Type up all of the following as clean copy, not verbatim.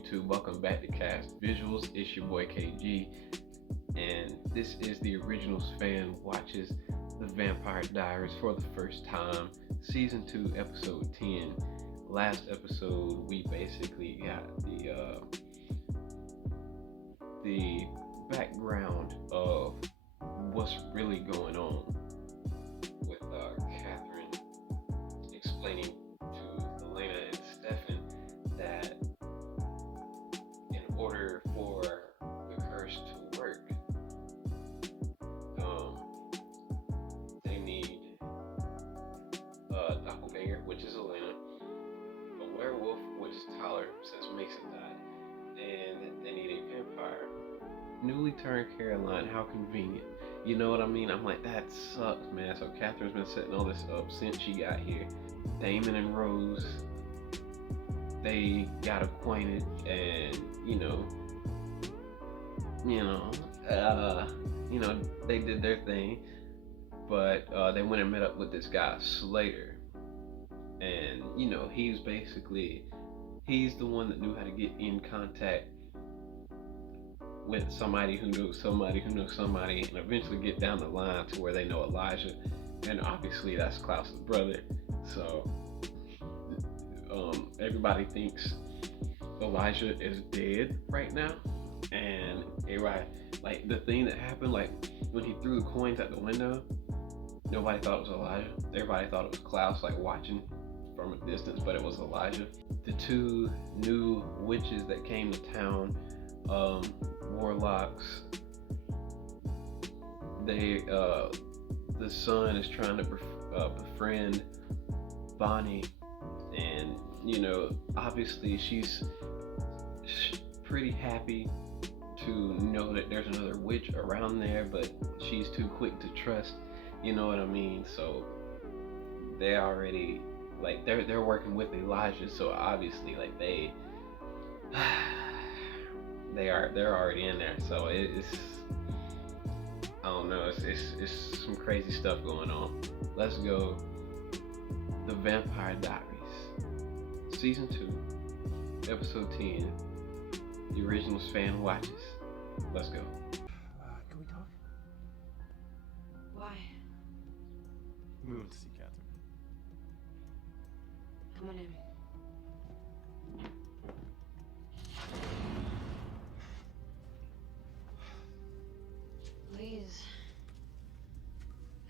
YouTube? Welcome back to Cast Visuals. It's your boy KG, and this is the Originals Fan Watches The Vampire Diaries for the first time, Season 2, Episode 10. Last episode, we basically got the background of what's really going on with Catherine explaining to Elena and Stefan that in order for the curse to work, they need a doppelganger, which is Elena, a werewolf, which is Tyler, since Mason died, and they need a vampire. Newly turned Caroline, how convenient. You know what I mean? I'm like, that sucks, man. So Catherine's been setting all this up since she got here. Damon and Rose, they got acquainted, and they did their thing, but they went and met up with this guy Slater, and he's the one that knew how to get in contact with somebody who knew somebody who knew somebody, and eventually get down the line to where they know Elijah, and obviously that's Klaus's brother. So everybody thinks Elijah is dead right now, and everybody, like, the thing that happened, like when he threw the coins at the window, nobody thought it was Elijah. Everybody thought it was Klaus, like watching from a distance, but it was Elijah. The two new witches that came to town, warlocks, the son is trying to befriend Bonnie, and obviously she's pretty happy to know that there's another witch around there, but she's too quick to trust, you know what I mean? So they already, like, they're working with Elijah, so obviously, like, they're already in there. So it's I don't know, it's some crazy stuff going on. Let's go. The Vampire Diaries, Season 2, Episode 10, The Originals Fan Watches. Let's go. Can we talk? Why? We went to see Catherine. Come on in. Please.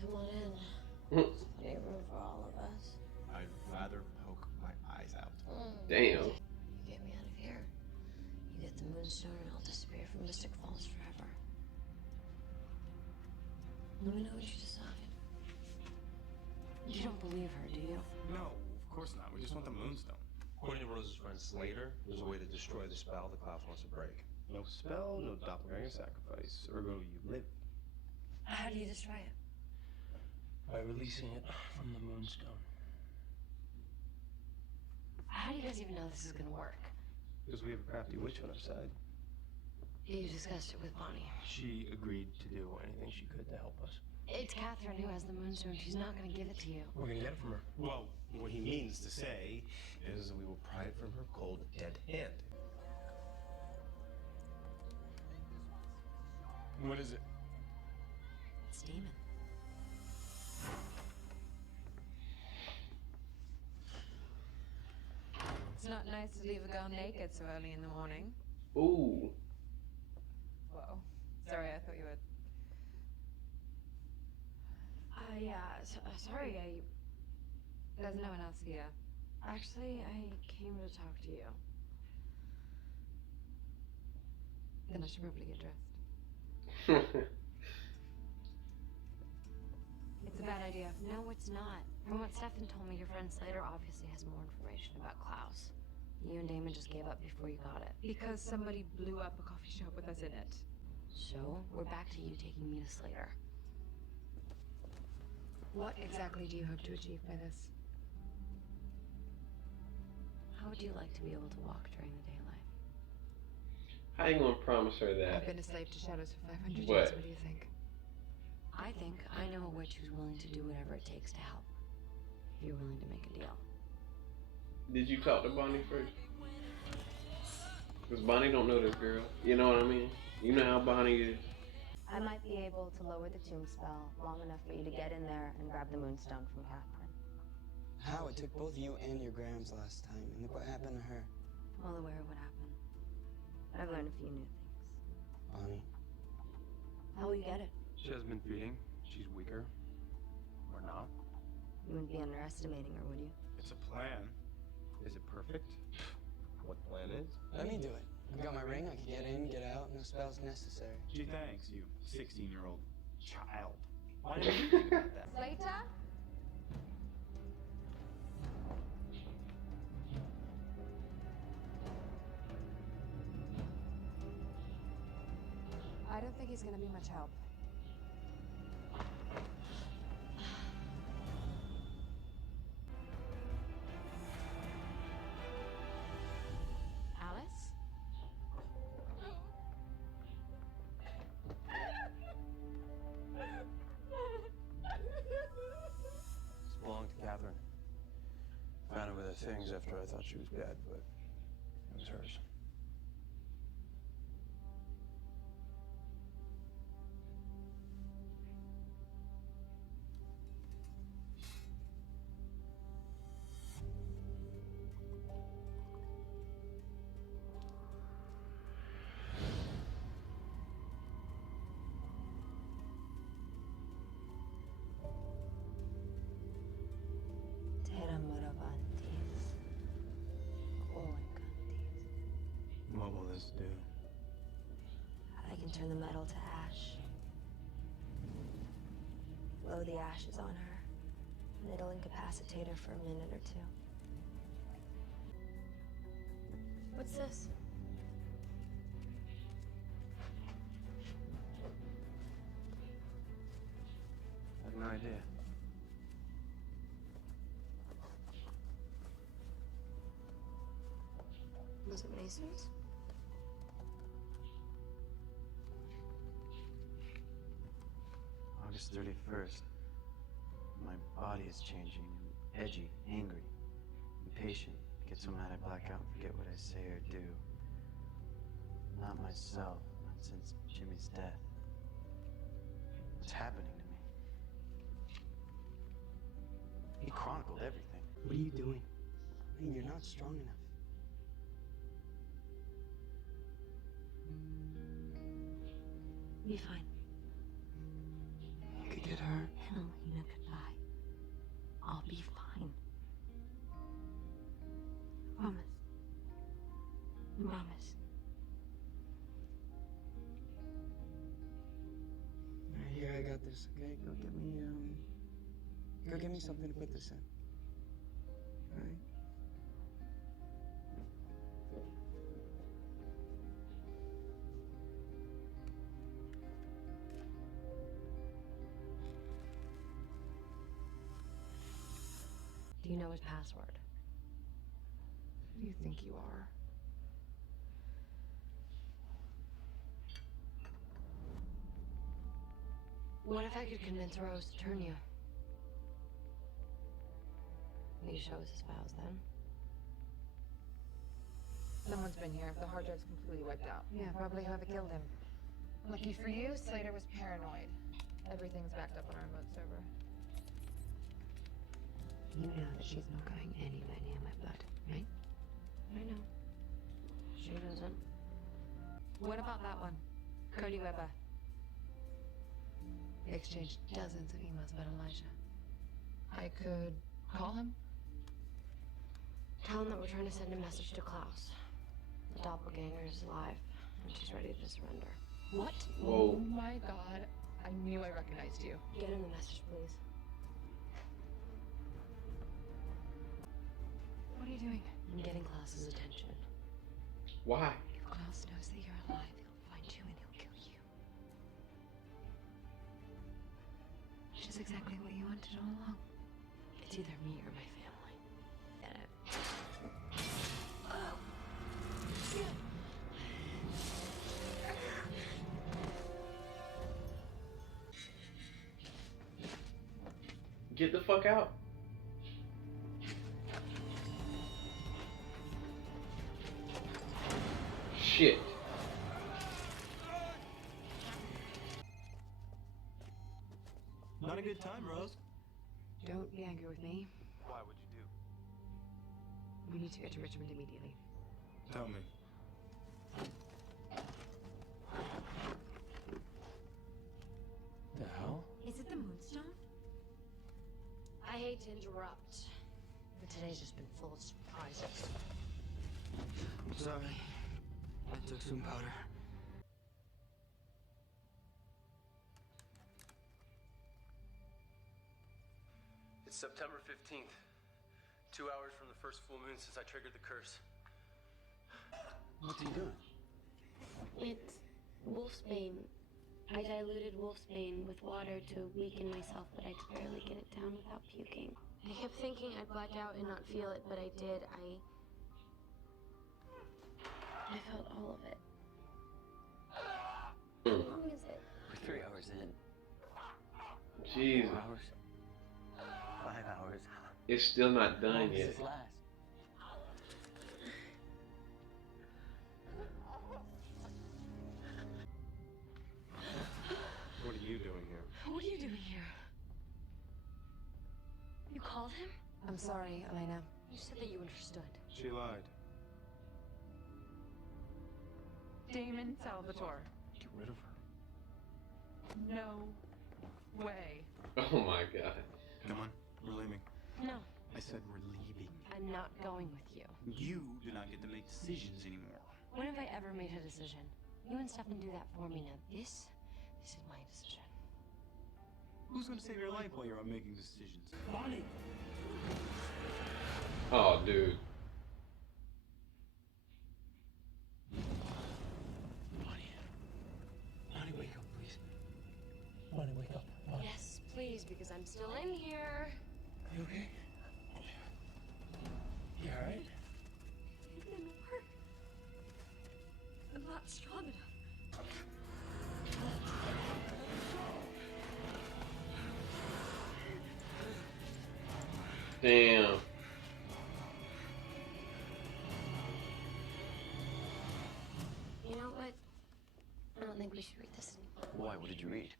Come on in. There's plenty of room for all of us. I'd rather poke my eyes out. Damn. You get me out of here. You get the moonstone and I'll disappear from Mystic Falls forever. Let me know what you decide. You don't believe her, do you? No, of course not. We just want the moonstone. According to Rose's friend Slater, there's a way to destroy the spell the Klaus wants to break. No spell, no doppelganger sacrifice. Ergo, you live. How do you destroy it? By releasing it from the moonstone. How do you guys even know this is gonna work? Because we have a crafty witch on our side. You discussed it with Bonnie. She agreed to do anything she could to help us. It's Catherine who has the moonstone. She's not gonna give it to you. We're gonna get it from her. Well, what he means to say is we will pry it from her cold, dead hand. What is it? It's Demon. It's not nice to leave a girl naked so early in the morning. Ooh. Whoa. Sorry, I thought you were... Sorry, There's no one else here. Actually, I came to talk to you. Then I should probably get dressed. It's a bad idea. No, it's not. From what Stefan told me, your friend Slater obviously has more information about Klaus. You and Damon just gave up before you got it. Because somebody blew up a coffee shop with us in it. So, we're back to you taking me to Slater. What exactly do you hope to achieve by this? How would you like to be able to walk during the daylight? How you gonna promise her that? I've been a slave to shadows for 500 years. What? What do you think? I think I know a witch who's willing to do whatever it takes to help. If you're willing to make a deal. Did you talk to Bonnie first? Because Bonnie don't know this girl. You know what I mean? You know how Bonnie is. I might be able to lower the tomb spell long enough for you to get in there and grab the moonstone from Catherine. How? It took both you and your Grams last time, and look what happened to her. Well aware of what happened. But I've learned a few new things. Bonnie. How will you get it? She hasn't been feeding. She's weaker. Or not. You wouldn't be underestimating her, would you? It's a plan. Is it perfect? What the plan is? Let me do it. I've got my ring, I can get in, get out, no spells necessary. Gee, thanks, you 16-year-old child. Why didn't you think about that? Slater? I don't think he's gonna be much help. Alice? This belonged to Catherine. Found it with her things after I thought she was dead, but it was hers. What will this do? I can turn the metal to ash. Blow the ashes on her, and it'll incapacitate her for a minute or two. What's this? I have no idea. Was it Mason's? August 31st. My body is changing. I'm edgy, angry, impatient. Get so mad I black out and forget what I say or do. Not myself, not since Jimmy's death. What's happening to me? He chronicled everything. What are you doing? Hey, you're not strong enough. Be fine. You could get hurt. Helena, goodbye. I'll be fine. Promise. Promise. Right here, I got this, okay? Go get me something to put this in. All right? Do you know his password? Who do you think you are? What if I could convince Rose to turn you? Will you show us his files then? Someone's been here. The hard drive's completely wiped out. Yeah, probably whoever killed him. Lucky for you, Slater was paranoid. Everything's backed up on our remote server. You know that she's not going anywhere near my blood, right? I know. She doesn't. What about that one? Cody Weber. They exchanged dozens of emails about Elijah. I could call him? Tell him that we're trying to send a message to Klaus. The doppelganger is alive, and she's ready to surrender. What? Whoa. Oh my god. I knew I recognized you. Get him the message, please. What are you doing? I'm getting Klaus's attention. Why? If Klaus knows that you're alive, he'll find you and he'll kill you. Which is exactly what you wanted all along. It's either me or my family. Get it? Get the fuck out. shit. Not a good time, Rose. Don't be angry with me. Why would you do? We need to get to Richmond immediately. Tell me. The hell? Is it the moonstone? I hate to interrupt, but today's just been full of surprises. I'm sorry. I took some powder. It's September 15th. 2 hours from the first full moon since I triggered the curse. What's he doing? It's wolfsbane. I diluted wolfsbane with water to weaken myself, but I could barely get it down without puking. I kept thinking I'd black out and not feel it, but I did. I felt all of it. How long is it? We're 3 hours in. Jesus. 4 hours. 5 hours. It's still not How long done does yet. this last? What are you doing here? What are you doing here? You called him? I'm sorry, Elena. You said that you understood. She lied. Damon Salvatore. Get rid of her. No way. Oh my god. Come on, we're leaving. No, I said we're leaving. I'm not going with you. You do not get to make decisions anymore. When have I ever made a decision? You and Stefan do that for me now. This is my decision. Who's gonna save your life while you're out making decisions? Bonnie! Oh, dude. Bonnie, wake up, please. Bonnie, wake up. Bonnie. Yes, please, because I'm still in here. You okay? You alright? It didn't work. I'm not strong enough. Damn. You know what? I don't think we should read this anymore. Why? What did you read?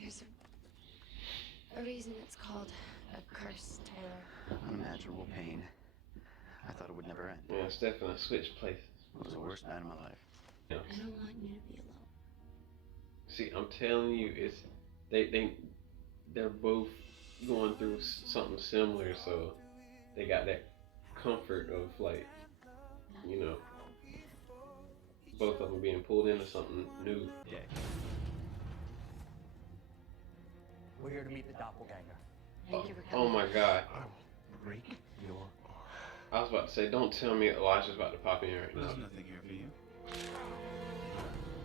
There's a reason it's called a curse, Tyler. Unimaginable pain. I thought it would never end. Yeah, Stefan switched places. It was the worst night of my life. Yeah. I don't want you to be alone. See, I'm telling you, it's they're both going through something similar, so they got that comfort of like, you know, both of them being pulled into something new. Yeah. We're here to meet the doppelganger. Thank you for Oh coming. my god. I will break your arm. I was about to say, don't tell me Elijah's about to pop in right now. There's nothing here for you.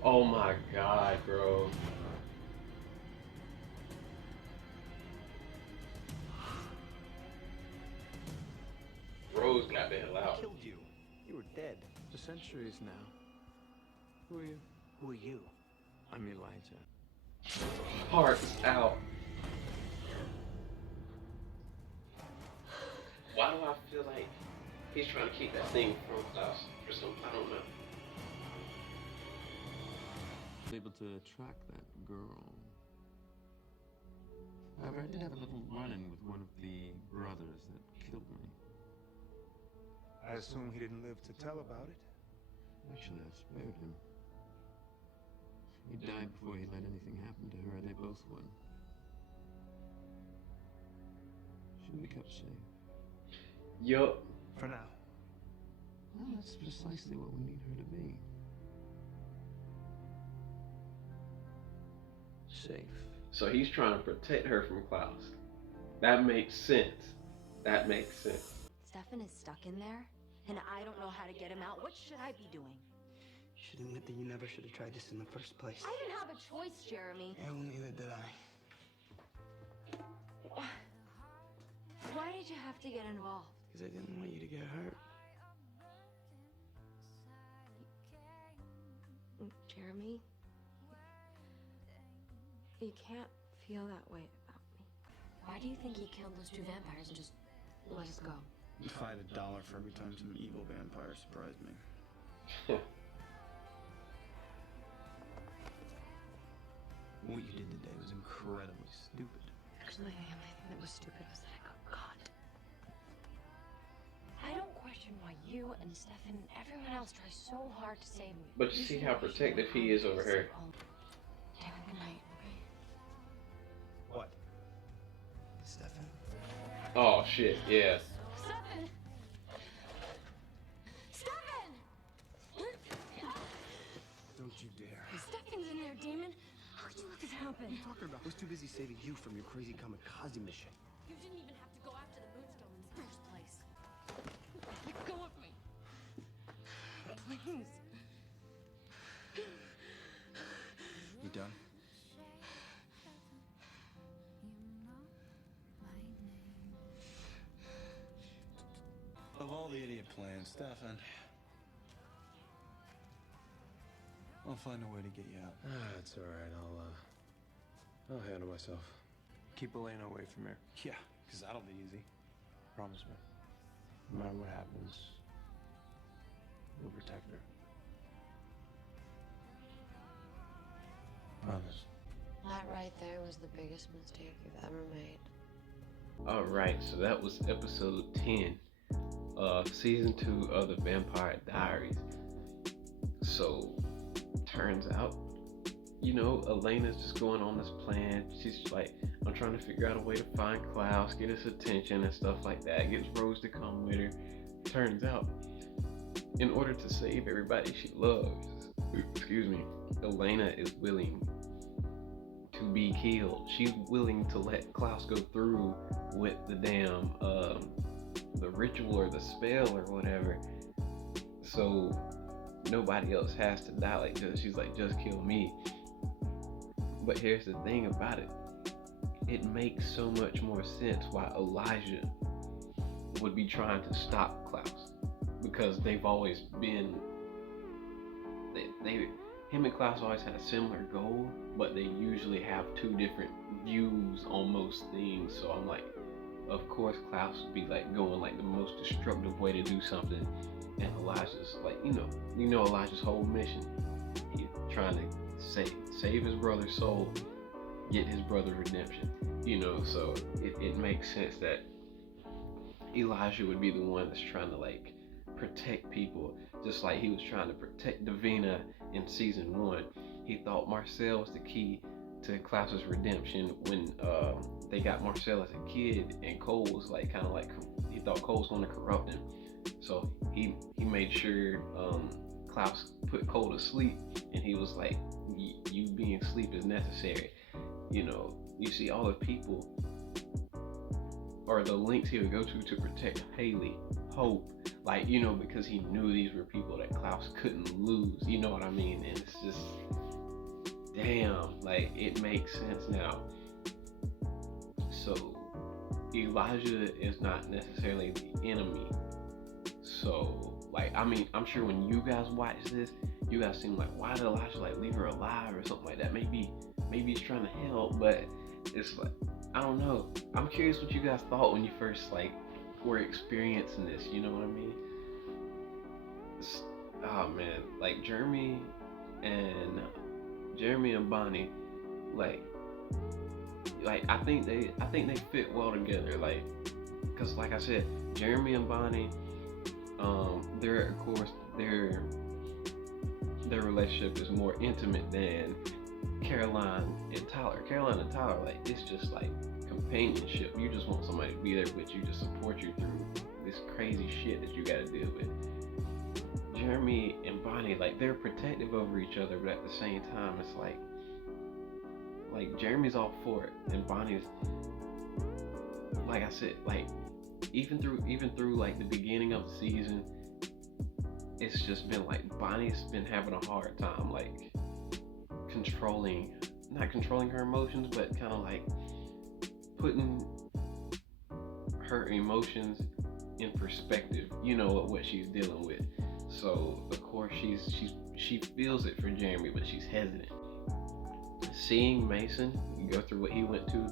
Oh my god, bro. Rose got the hell I out. killed you. You were dead. For centuries now. Who are you? Who are you? I'm Elijah. Hearts out. Why do I feel like he's trying to keep that thing from Klaus or something? I don't know. Able to track that girl. However, I did have a little run-in with one of the brothers that killed me. I assume he didn't live to tell about it. Actually, I spared him. He died before he let anything happen to her. They both won. She'll be kept safe. Yup. For now. Well, that's precisely what we need her to be. Safe. So he's trying to protect her from Klaus. That makes sense. That makes sense. Stefan is stuck in there, and I don't know how to get him out. What should I be doing? You should admit that you never should have tried this in the first place. I didn't have a choice, Jeremy. Yeah, well, neither did I. Why did you have to get involved? Because I didn't want you to get hurt. Jeremy, you can't feel that way about me. Why do you think he killed those two vampires and just let us go? If I had $1 for every time some evil vampire surprised me. What you did today was incredibly stupid. Actually, the only thing that was stupid was that I got caught. I don't question why you and Stefan and everyone else try so hard to save me. But you see how protective he is over her. Have a good night, okay? What? Stefan? Oh shit, yeah. Stefan! Stefan! Don't you dare. Stefan's in there, demon. How could you let this happen? What are you talking about? I was too busy saving you from your crazy kamikaze mission. You didn't even have to go after the moonstone in the first place. Let go of me. Please. You done? Of all the idiot plans, Stefan, I'll find a way to get you out. It's all right. I'll handle myself. Keep Elena away from here. Yeah, because that'll be easy. Promise me. No matter what happens, you'll protect her. Promise. That right there was the biggest mistake you've ever made. Alright, so that was episode 10 of season 2 of the Vampire Diaries. So, turns out, you know, Elena's just going on this plan. She's like, I'm trying to figure out a way to find Klaus, get his attention and stuff like that. Gets Rose to come with her. Turns out, in order to save everybody she loves, excuse me, Elena is willing to be killed. She's willing to let Klaus go through with the damn the ritual or the spell or whatever, so nobody else has to die. Like, she's like, just kill me. But here's the thing about it, it makes so much more sense why Elijah would be trying to stop Klaus, because they've always been him and Klaus always had a similar goal, but they usually have two different views on most things. So I'm like, of course Klaus would be like going like the most destructive way to do something, and Elijah's like, you know Elijah's whole mission, he's trying to save his brother's soul, get his brother's redemption, so it makes sense that Elijah would be the one that's trying to like protect people, just like he was trying to protect Davina in season 1. He thought Marcel was the key to Klaus's redemption when they got Marcel as a kid, and Cole was like kind of like, he thought Cole was going to corrupt him, so he made sure Klaus put Cole to sleep, and he was like, you being asleep is necessary. You see all the people or the links he would go to protect Haley, Hope, like, because he knew these were people that Klaus couldn't lose, you know what I mean? And it's just, damn, like, it makes sense now. So Elijah is not necessarily the enemy. So, like, I mean, I'm sure when you guys watch this, you guys seem like, why did Elijah like leave her alive or something like that? Maybe he's trying to help, but it's like, I don't know. I'm curious what you guys thought when you first like were experiencing this, you know what I mean? Oh man, like Jeremy and Bonnie, like I think they fit well together, like, cause like I said, Jeremy and Bonnie, they're, of course, their relationship is more intimate than Caroline and Tyler. Caroline and Tyler, like, it's just like companionship. You just want somebody to be there with you to support you through this crazy shit that you gotta deal with. Jeremy and Bonnie, like, they're protective over each other, but at the same time, it's like Jeremy's all for it, and Bonnie's, like I said, like, even through like the beginning of the season, it's just been like Bonnie's been having a hard time like not controlling her emotions, but kind of like putting her emotions in perspective, what she's dealing with. So of course she feels it for Jeremy, but she's hesitant. Seeing Mason go through what he went through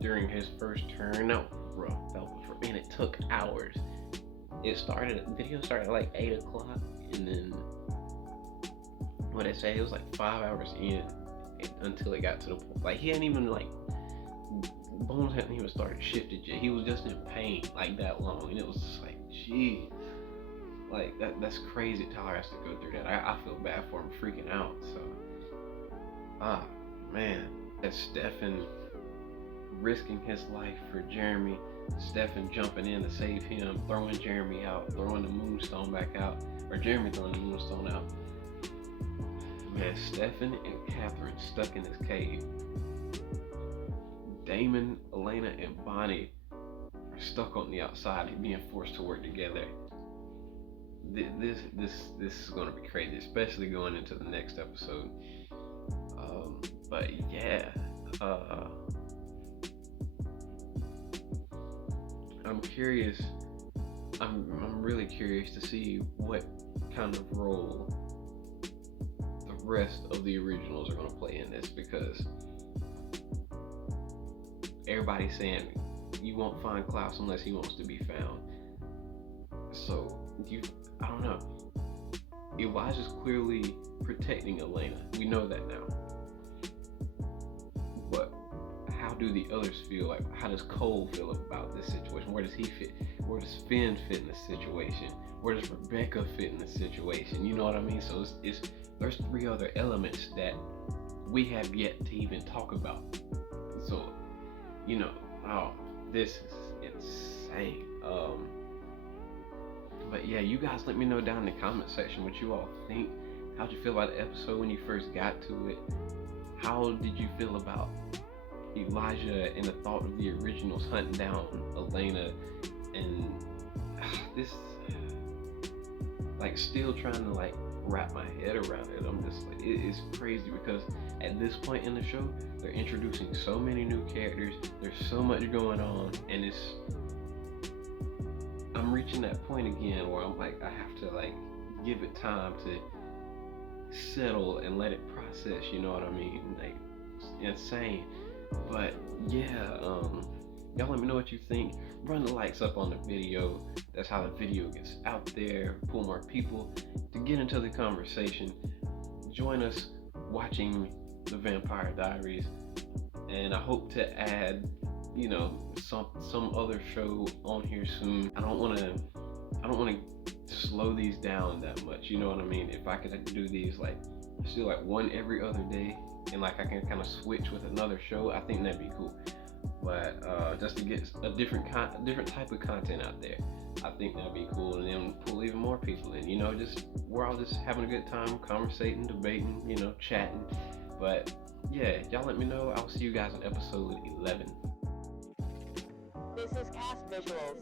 during his first turn, that was rough. And it took hours. The video started at like 8 o'clock, and then what they say, it was like 5 hours in until it got to the point. Like he hadn't even like bones hadn't even started shifted yet. He was just in pain like that long, and it was just like, gee, like that's crazy. Tyler has to go through that. I feel bad for him freaking out. So, man, that's Stefan risking his life for Jeremy. Stefan jumping in to save him, throwing Jeremy out, throwing the moonstone back out, or Jeremy throwing the moonstone out. Man, Stefan and Catherine stuck in this cave. Damon, Elena, and Bonnie are stuck on the outside and being forced to work together. This is going to be crazy, especially going into the next episode. But yeah, I'm curious. I'm really curious to see what kind of role the rest of the originals are going to play in this, because everybody's saying you won't find Klaus unless he wants to be found. So I don't know. Elijah's clearly protecting Elena. We know that now. But how do the others feel? Like, how does Cole feel about this situation? Where does he fit? Where does Finn fit in the situation? Where does Rebecca fit in the situation? You know what I mean? So there's 3 other elements that we have yet to even talk about. So, this is insane. But yeah, you guys let me know down in the comment section what you all think. How'd you feel about the episode when you first got to it? How did you feel about Elijah and the thought of the originals hunting down Elena, and this, like, still trying to like wrap my head around it. I'm just like, it is crazy, because at this point in the show, they're introducing so many new characters. There's so much going on, and I'm reaching that point again where I'm like, I have to like give it time to settle and let it process. You know what I mean? Like, it's insane. But yeah, y'all let me know what you think. Run the likes up on the video. That's how the video gets out there, pull more people to get into the conversation. Join us watching the Vampire Diaries, and I hope to add, some other show on here soon. I don't want to slow these down that much. You know what I mean? If I could do these like still like one every other day, and like I can kind of switch with another show, I think that'd be cool. But just to get a different type of content out there, I think that'd be cool, and then pull even more people in. We're all just having a good time, conversating, debating, chatting. But yeah, y'all let me know. I'll see you guys in episode 11. This is Cast Visuals.